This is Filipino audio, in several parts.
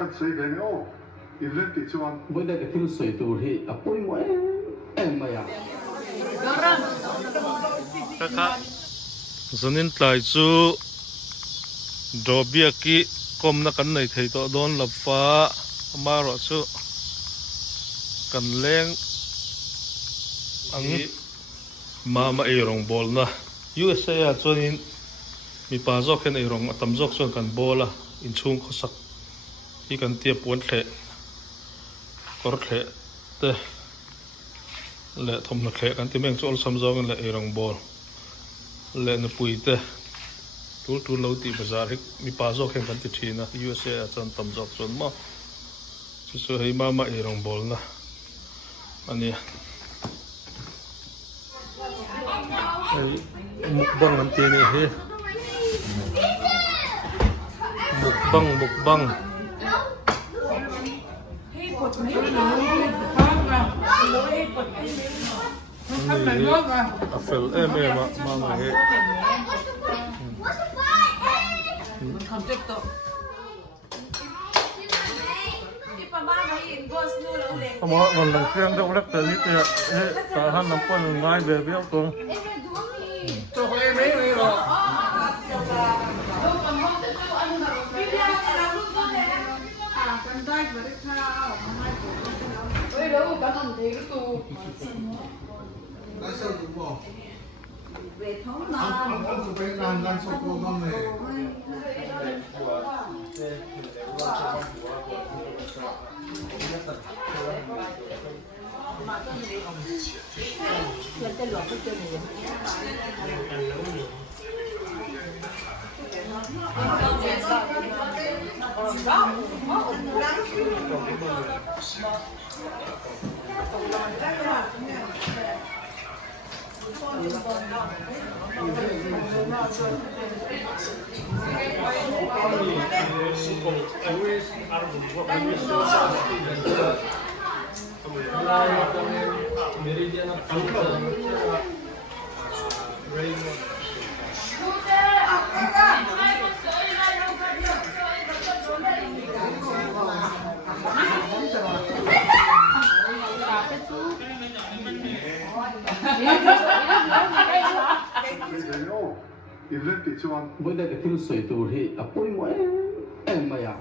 kan sei ve o event ti chuan với đây cái phim sợi tù thì apoi mo em mày à kaka zonin tlai chu drobia ki kom na kan nei thei to don lafa amaro chu kan leng ang mama e rong bol na USA a chuanin mi pa zok hen e rong atam zok chuan kan bola in chung khosak hi kan tia puan the kor the te le thom na the kan ti meng chol sam zong le e rong bol le na pui te tu lo ti bazar hi mi pa zok hen kan ti thina USA a chuan tam zok chuan ma chu hei mama e rong bol na ani ai mukbang an ti ni he mukbang afel em ma he mà còn lần riêng đâu lắc tới ít vậy, cả hai năm qua lần ngay về biết không? về thống non ông phải làm sốt cô con này lên cái lột cái chân này với đây cái phim sợi tù thì apoi mo em mày à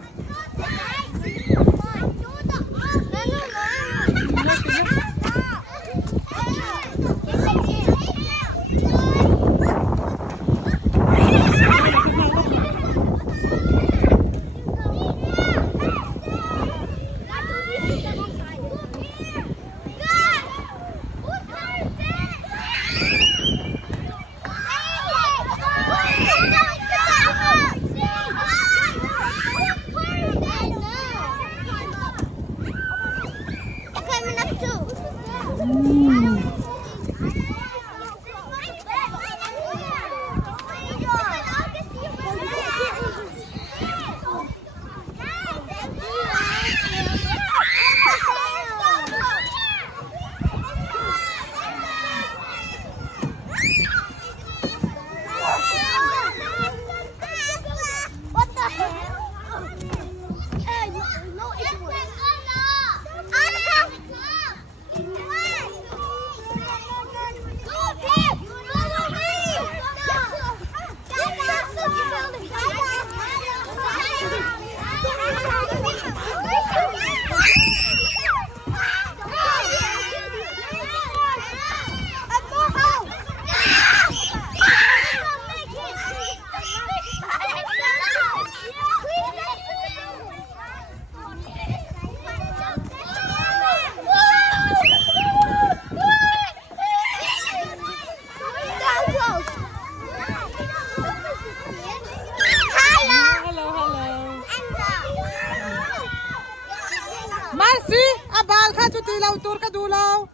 tur ka dulaw.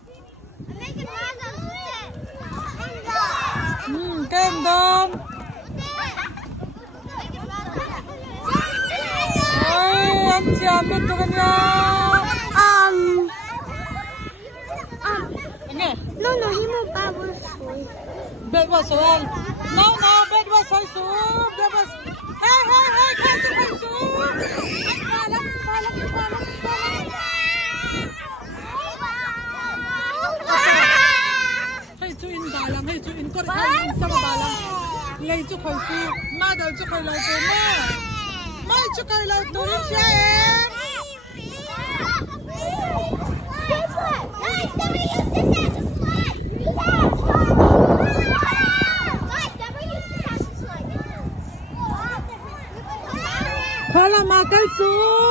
Kendom. Ay, ang siamit to kanya. No, himo bubbles. Bed was well. No, bed was so soup. That was. Hey, catch it, soup. Hey, chú in balang, hey, chú in có cái sama balang. Lấy chú khẩu su, má đợi chú khẩu lâu tù má. Má chú khẩu lâu tù lên xe em. Guess what? Guys, somebody used to have a slide. Guys, somebody used to have a slide. Thoa là mà cái su.